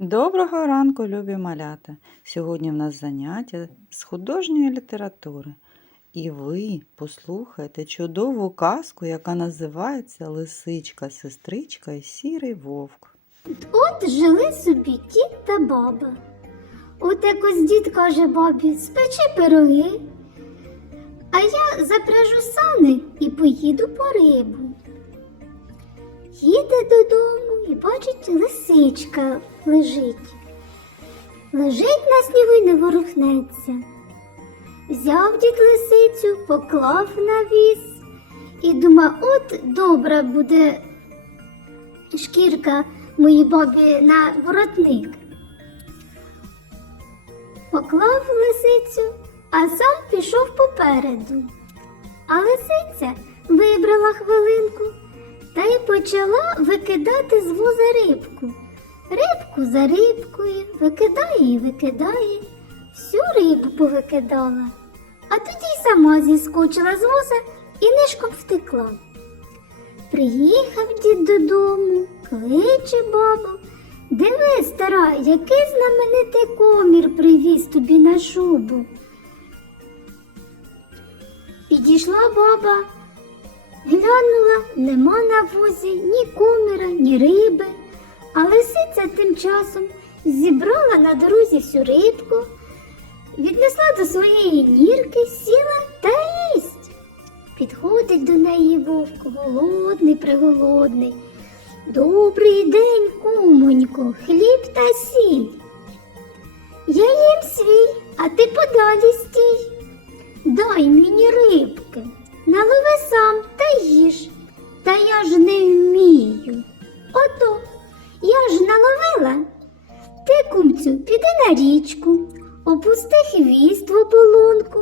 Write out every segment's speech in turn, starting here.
Доброго ранку, любі малята! Сьогодні в нас заняття з художньої літератури. І ви послухайте чудову казку, яка називається Лисичка, сестричка і сірий вовк. От жили собі дід та баба. От якось дід каже бабі, спечи пироги, а я запряжу сани і поїду по рибу. Їде додому і бачить, лисичка лежить. Лежить на снігу й не ворухнеться. Взяв дід лисицю, поклав на віз і думав, от добра буде шкірка моїй бабі на воротник. Поклав лисицю, а сам пішов попереду. А лисиця вибрала хвилинку та й почала викидати з воза рибку. Рибку за рибкою, викидає і викидає, всю рибу повикидала, а тоді й сама зіскочила з воза і нишком втекла. Приїхав дід додому, кличе бабу. Диви, стара, який знаменитий комір привіз тобі на шубу. Підійшла баба, глянула, нема на возі ні коміра, ні риби, а лисиця тим часом зібрала на дорозі всю рибку, віднесла до своєї нірки, сіла та їсть. Підходить до неї вовк, голодний, приголодний. Добрий день, кумонько, хліб та сіль. Я їм свій, а ти подалі стій. Дай мені рибки, налови сам та їж. Та я ж не вмію. Ото, я ж наловила. Ти, кумцю, піди на річку, опусти хвіст в ополонку,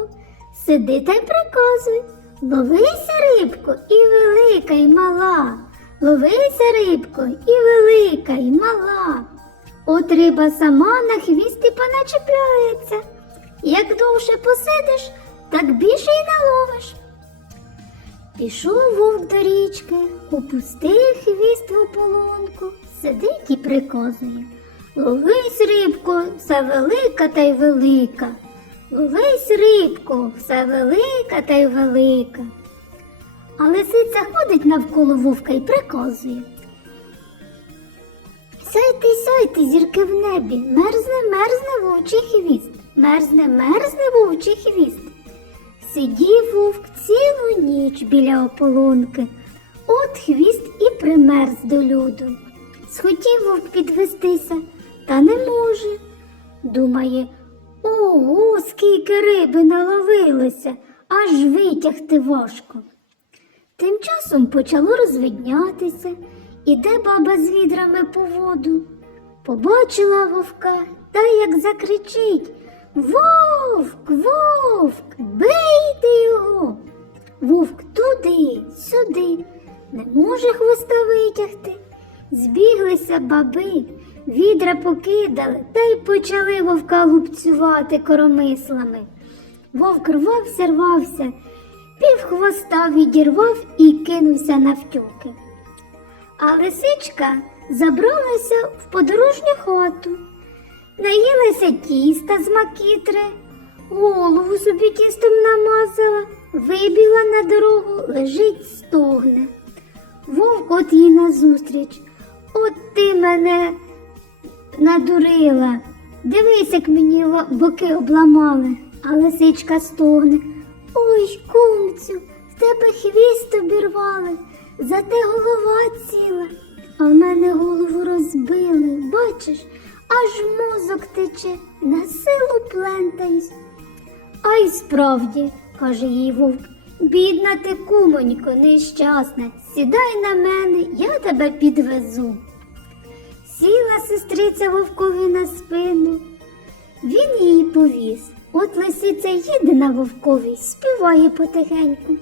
сиди та й приказуй. Ловися, рибко, і велика, і мала. Ловися, рибко, і велика, і мала. От риба сама на хвіст і поначепляється. Як довше посидиш, так більше й наловиш. Пішов вовк до річки, опустив хвіст в ополонку, сидить і приказує. Ловись, рибко, все велика та й велика. Ловись, рибко, все велика та й велика. А лисиця ходить навколо вовка і приказує. Сяйте, сяйте, зірки в небі, мерзне, мерзне вовчий хвіст, мерзне, мерзне вовчий хвіст. Сидів вовк цілу ніч біля ополонки, от хвіст і примерз до люду. Схотів вовк підвестися, та не може. Думає, ого, скільки риби наловилося, аж витягти важко. Тим часом почало розвиднятися, іде баба з відрами по воду. Побачила вовка та як закричить Вовк, вовк, Збіглися баби, відра покидали та й почали вовка лупцювати коромислами. Вовк рвався, рвався, пів хвоста відірвав і кинувся навтьоки. А лисичка забралася в подорожню хату, наїлася тіста з макітри, голову собі тістом намазала, вибігла на дорогу, лежить, стогне. Вовк от їй назустріч. От ти мене надурила. Дивись, як мені боки обламали, а лисичка стогне. Ой, кумцю, в тебе хвіст обірвали, зате голова ціла, а в мене голову розбили, бачиш, аж мозок тече, на силу плентаюсь. А й справді, каже їй вовк, бідна ти кумонько, нещасна, сідай на мене, я тебе підвезу. Сіла сестриця вовкові на спину. Він її повіз. От лисиця їде на вовкові, співає потихеньку.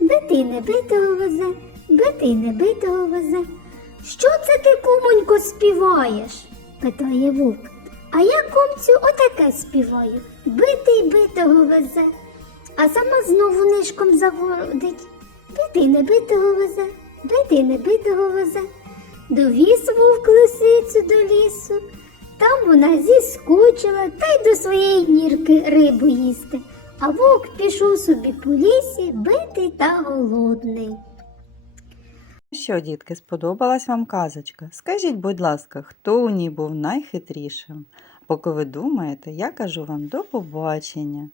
Бити не битого везе, бити не битого везе. Що це ти, кумонько, співаєш? питає вовк. А я комцю отаке співаю. Битий битого везе. А сама знову нишком заводить. Битий не битого везе, битий не битого везе. Довіз вовк лисицю до лісу, Там вона зіскочила та й до своєї нірки рибу їсти, а вовк пішов собі по лісі, битий та голодний. Ну Що, дітки, сподобалась вам казочка? Скажіть, будь ласка, хто у ній був найхитрішим? Поки ви думаєте, я кажу вам до побачення.